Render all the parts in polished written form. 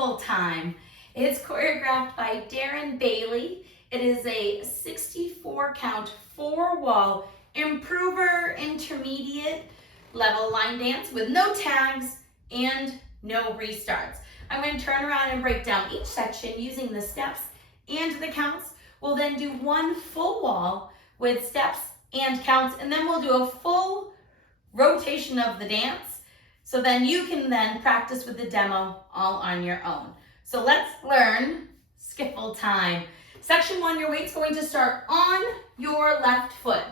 Skiffle time. It's choreographed by Darren Bailey. It is a 64 count, 4-wall, improver, intermediate level line dance with no tags and no restarts. I'm going to turn around and break down each section using the steps and the counts. We'll then do one full wall with steps and counts, and then we'll do a full rotation of the dance. So then you can then practice with the demo all on your own. So let's learn Skiffle time. Section 1, your weight's going to start on your left foot.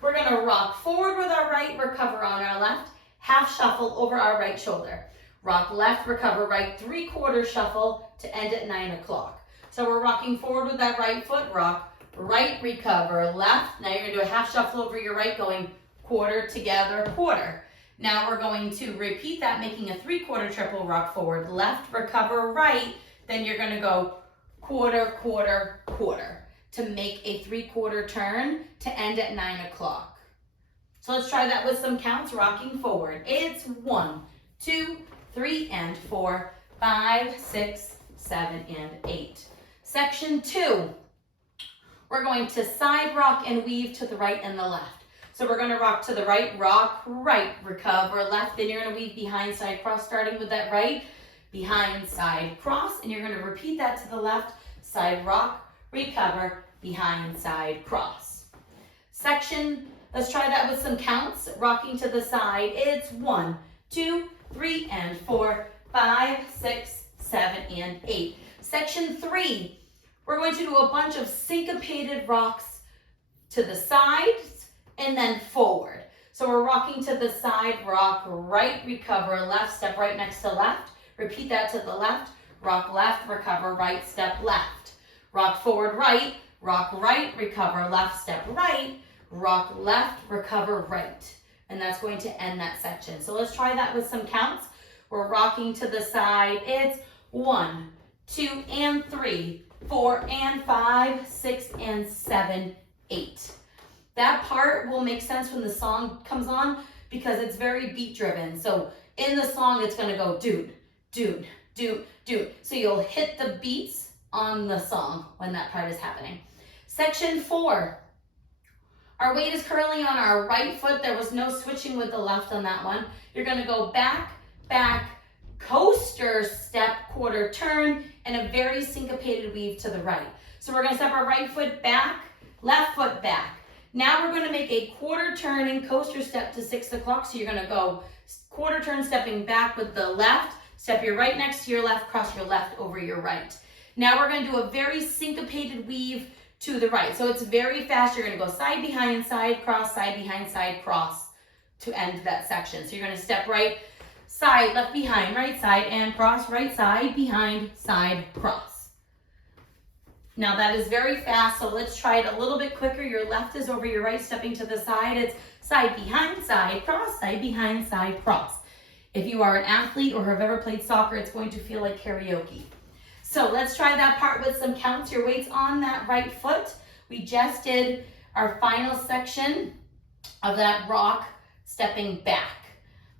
We're going to rock forward with our right, recover on our left, half shuffle over our right shoulder. Rock left, recover right, 3/4 shuffle to end at 9 o'clock. So we're rocking forward with that right foot, rock, right, recover, left. Now you're going to do a half shuffle over your right, going quarter together, quarter. Now we're going to repeat that, making a 3/4 triple, rock forward, left, recover, right. Then you're going to go quarter, quarter, quarter to make a 3/4 turn to end at 9 o'clock. So let's try that with some counts, rocking forward. It's 1, 2, 3, and 4, 5, 6, 7, and 8. Section 2, we're going to side rock and weave to the right and the left. So we're going to rock to the right, rock, right, recover, left. Then you're going to weave behind, side, cross, starting with that right, behind, side, cross. And you're going to repeat that to the left, side, rock, recover, behind, side, cross. Let's try that with some counts. Rocking to the side, it's 1, 2, 3, and 4, 5, 6, 7, and 8. Section 3, we're going to do a bunch of syncopated rocks to the sides and then forward. So we're rocking to the side, rock right, recover left, step right next to left. Repeat that to the left, rock left, recover right, step left. Rock forward right, rock right, recover left, step right, rock left, recover right. And that's going to end that section. So let's try that with some counts. We're rocking to the side. It's 1, 2, and 3, 4, and 5, 6, and 7, 8. That part will make sense when the song comes on because it's very beat driven. So in the song, it's going to go doot, doot, doot, doot. So you'll hit the beats on the song when that part is happening. Section 4. Our weight is currently on our right foot. There was no switching with the left on that one. You're going to go back, back, coaster step, quarter turn, and a very syncopated weave to the right. So we're going to step our right foot back, left foot back. Now we're going to make a quarter turn and coaster step to 6 o'clock. So you're going to go quarter turn, stepping back with the left, step your right next to your left, cross your left over your right. Now we're going to do a very syncopated weave to the right. So it's very fast. You're going to go side behind, side, cross, side behind, side, cross to end that section. So you're going to step right, side, left behind, right side, and cross, right side, behind, side, cross. Now that is very fast, so let's try it a little bit quicker. Your left is over your right, stepping to the side. It's side behind, side, cross, side behind, side, cross. If you are an athlete or have ever played soccer, it's going to feel like karaoke. So let's try that part with some counts. Your weight's on that right foot. We just did our final section of that rock stepping back,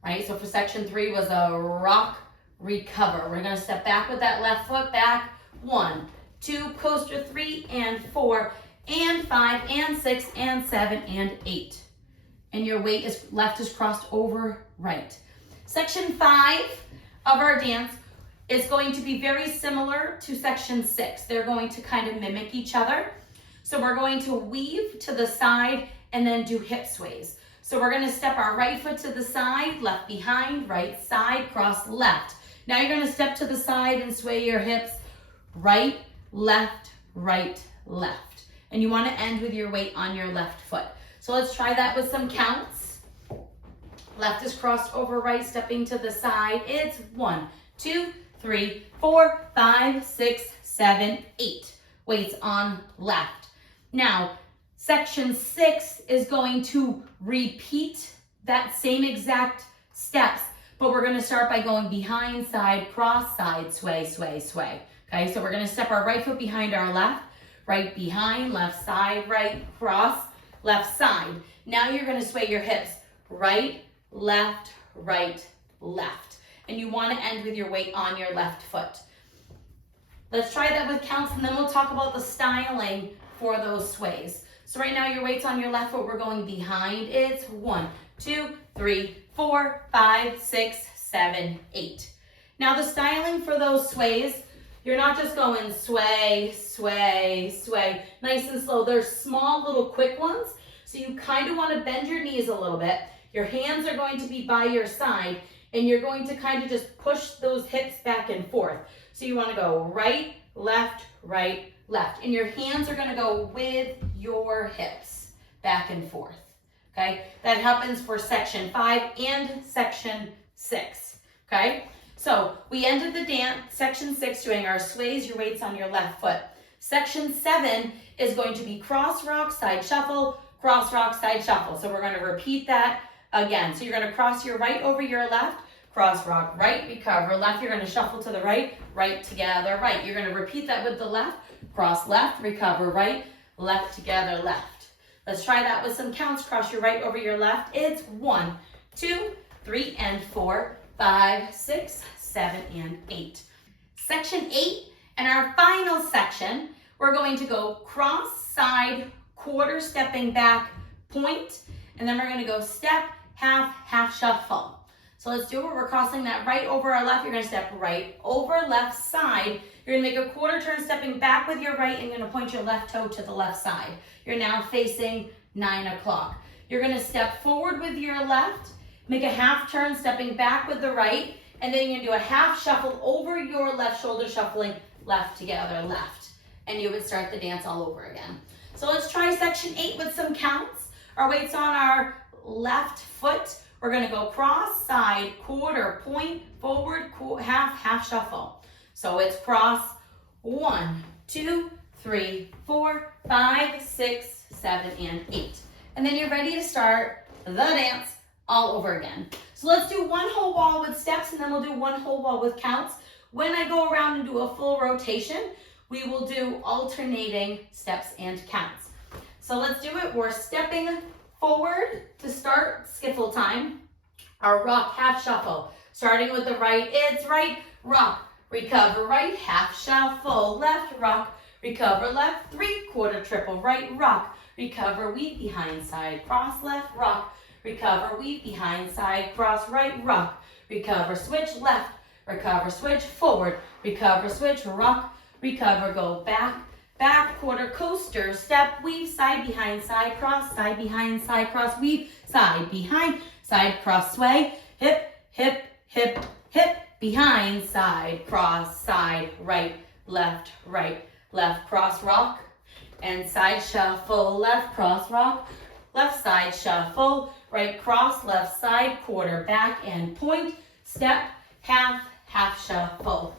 right? So for section 3 was a rock, recover. We're gonna step back with that left foot back. 1, 2, coaster 3, and 4, and 5, and 6, and 7, and 8. And your weight is left is crossed over right. Section 5 of our dance is going to be very similar to section 6. They're going to kind of mimic each other. So we're going to weave to the side and then do hip sways. So we're going to step our right foot to the side, left behind, right side, cross left. Now you're going to step to the side and sway your hips right, left, right, left. And you want to end with your weight on your left foot. So let's try that with some counts. Left is crossed over right, stepping to the side. It's 1, 2, 3, 4, 5, 6, 7, 8. Weights on left. Now, section 6 is going to repeat that same exact steps, but we're going to start by going behind, side, cross, side, sway, sway, sway. Okay, so we're going to step our right foot behind our left, right behind, left side, right, cross, left side. Now you're going to sway your hips right, left, right, left. And you want to end with your weight on your left foot. Let's try that with counts, and then we'll talk about the styling for those sways. So right now your weight's on your left foot, we're going behind. It's 1, 2, 3, 4, 5, 6, 7, 8. Now the styling for those sways, you're not just going sway, sway, sway, nice and slow. They're small little quick ones, so you kind of want to bend your knees a little bit. Your hands are going to be by your side, and you're going to kind of just push those hips back and forth. So you want to go right, left, and your hands are going to go with your hips back and forth. Okay, that happens for section 5 and section 6. Okay, so we ended the dance, section 6, doing our sways, your weight's on your left foot. Section 7 is going to be cross rock, side shuffle, cross rock, side shuffle. So we're going to repeat that again. So you're going to cross your right over your left, cross rock, right, recover, left. You're going to shuffle to the right, right together, right. You're going to repeat that with the left, cross left, recover, right, left together, left. Let's try that with some counts. Cross your right over your left. It's 1, 2, 3, and 4, 5, 6, 7, and 8. Section 8, and our final section, we're going to go cross, side, quarter, stepping back, point, and then we're going to go step, half, half shuffle. So let's do it. We're crossing that right over our left. You're going to step right over left side. You're going to make a quarter turn, stepping back with your right, and you're going to point your left toe to the left side. You're now facing 9 o'clock. You're going to step forward with your left, make a half turn, stepping back with the right, and then you're going to do a half shuffle over your left shoulder, shuffling left together, left. And you would start the dance all over again. So let's try section 8 with some counts. Our weight's on our left foot. We're going to go cross, side, quarter, point, forward, half, half shuffle. So it's cross, 1, 2, 3, 4, 5, 6, 7, and 8. And then you're ready to start the dance all over again. So let's do one whole wall with steps, and then we'll do one whole wall with counts. When I go around and do a full rotation, we will do alternating steps and counts. So let's do it. We're stepping forward to start skiffle time. Our rock half shuffle. Starting with the right, it's right, rock, recover right, half shuffle, left, rock, recover left, 3/4 triple right, rock, recover, weave behind side, cross left, rock, recover, weave behind side, cross right, rock, recover, switch left, recover, switch forward, recover, switch, rock, recover, go back, back, quarter coaster, step, weave, side behind side, cross, weave, side behind, side, cross, sway, hip, hip, hip, hip, behind, side, cross, side, right, left, cross, rock, and side shuffle, left, cross, rock, left side shuffle, right, cross, left side, quarter, back, and point, step, half, half shuffle.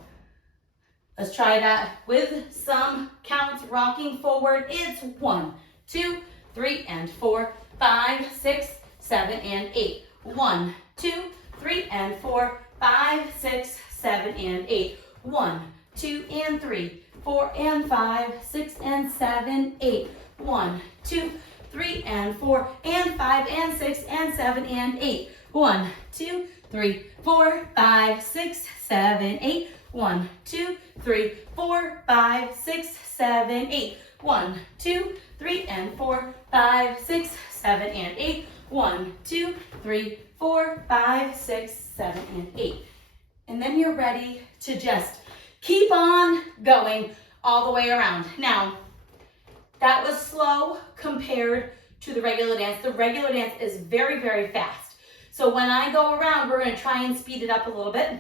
Let's try that with some counts, rocking forward. It's 1, 2, 3, and 4, 5, 6, 7, and 8. 1, 2, 3, and 4, 5, 6, 7, and 8. 1, 2, and 3, 4, and 5, 6, and 7, 8. 1, 2, 3, and 4, and 5, and 6, and 7, and 8. 1, 2, 3, 4, 5, 6, 7, 8. 1, 2, 3, 4, 5, 6, 7, 8. 1, 2, 3, and 4, 5, 6, 7, and 8. 1, 2, 3, 4, 5, 6, 7, and 8. And then you're ready to just keep on going all the way around. Now, that was slow compared to the regular dance. The regular dance is very, very fast. So when I go around, we're going to try and speed it up a little bit.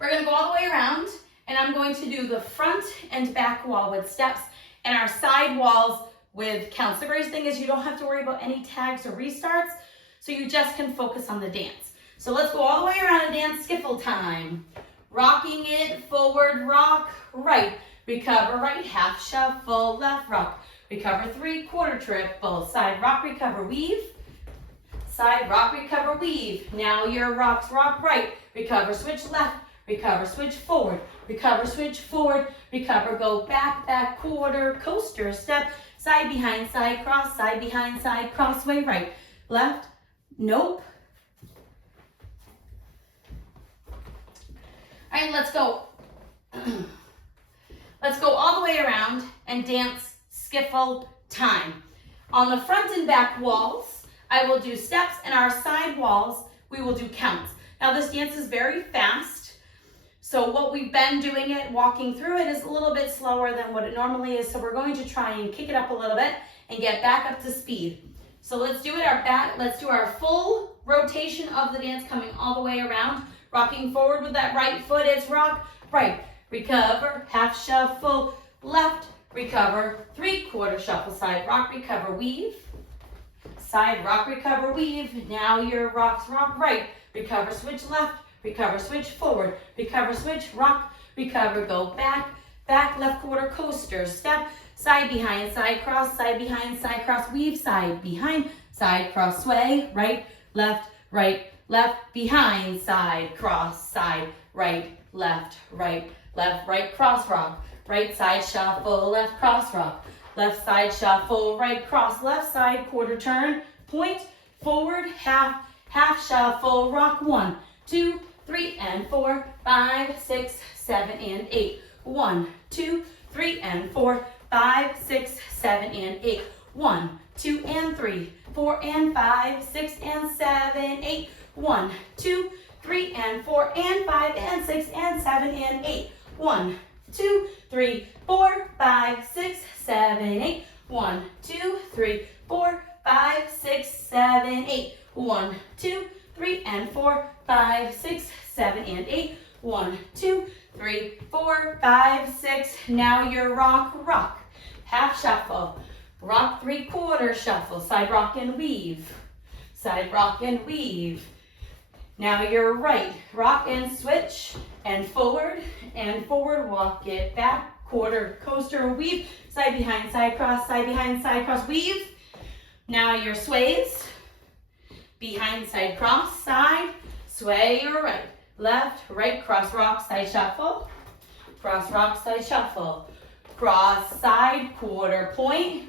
We're going to go all the way around, and I'm going to do the front and back wall with steps and our side walls with counts. The greatest thing is you don't have to worry about any tags or restarts, so you just can focus on the dance. So let's go all the way around and dance skiffle time. Rocking it forward, rock, right, recover, right, half shuffle, left, rock, recover, 3/4 triple, side, rock, recover, weave, side, rock, recover, weave. Now your rocks, rock, right, recover, switch left, recover, switch forward, recover, switch forward, recover, go back, back, quarter, coaster, step, side behind side, cross, side behind side, cross, way, right, left, nope. All right, let's go. and dance skiffle time. On the front and back walls, I will do steps, and our side walls, we will do counts. Now this dance is very fast, so what we've been doing it, walking through it, is a little bit slower than what it normally is, so we're going to try and kick it up a little bit and get back up to speed. So let's do it let's do our full rotation of the dance, coming all the way around, rocking forward with that right foot. It's rock, right, recover, half shuffle, left, recover, 3/4 shuffle, side rock, recover, weave, side rock, recover, weave. Now your rocks, rock right, recover, switch left, recover, switch forward, recover, switch, rock, recover, go back, back, left quarter coaster, step, side behind, side cross, side behind, side cross, weave, side behind, side cross, sway, right, left, behind, side cross, side, right, left, right, cross rock, right side shuffle, left cross rock, left side shuffle, right cross, left side quarter turn, point, forward, half shuffle, rock, 1, 2, 3, and 4, 5, 6, 7, and 8. 1, 2, 3, and 4, 5, 6, 7, and 8. 1, 2, and 3, 4, and 5, 6, and 7, 8. 1, 2, 3, and 4, and 5, and 6, and 7, and 8. 1, 2, 3, 4, 5, 6, 7, 8. 1, 2, 3, 4, 5, 6, 7, 8. 1, 2, 3, and 4, 5, 6, 7, and 8. 1, 2, 3, 4, 5, 6. Now your rock, half shuffle, rock, 3/4 shuffle, side rock and weave, side rock and weave. Now your right, rock and switch, and forward, walk it back, quarter coaster, weave, side behind, side cross, weave. Now your sways, behind, side cross, side, sway your right, left, right, cross rock, side shuffle, cross rock, side shuffle, cross side, quarter point,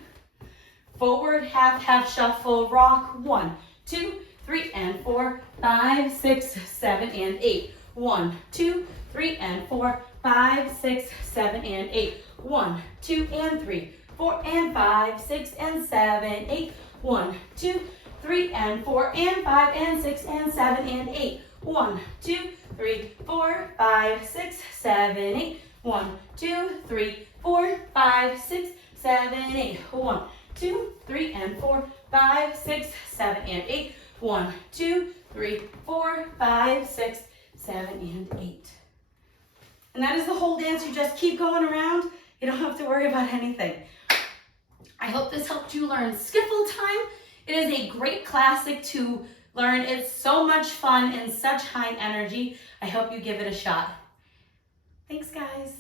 forward, half shuffle, rock, 1, 2, 3, and 4, 5, 6, 7, and 8. 1, 2, 3, and 4, 5, 6, 7, and 8. 1, 2, and 3, 4, and 5, 6, and 7, 8. 1, 2, 3, and 4, and 5, and 6, and 7, and 8. 1, 2, 3, 4, 5, 6, 7, 8. 1, 2, 3, 4, 5, 6, 7, 8. 1, 2, 3, and 4, 5, 6, 7, and 8. 1, 2, 3, 4, 5, 6, 7, and 8. And that is the whole dance. You just keep going around. You don't have to worry about anything. I hope this helped you learn skiffle time. It is a great classic to learn. It's so much fun and such high energy. I hope you give it a shot. Thanks, guys.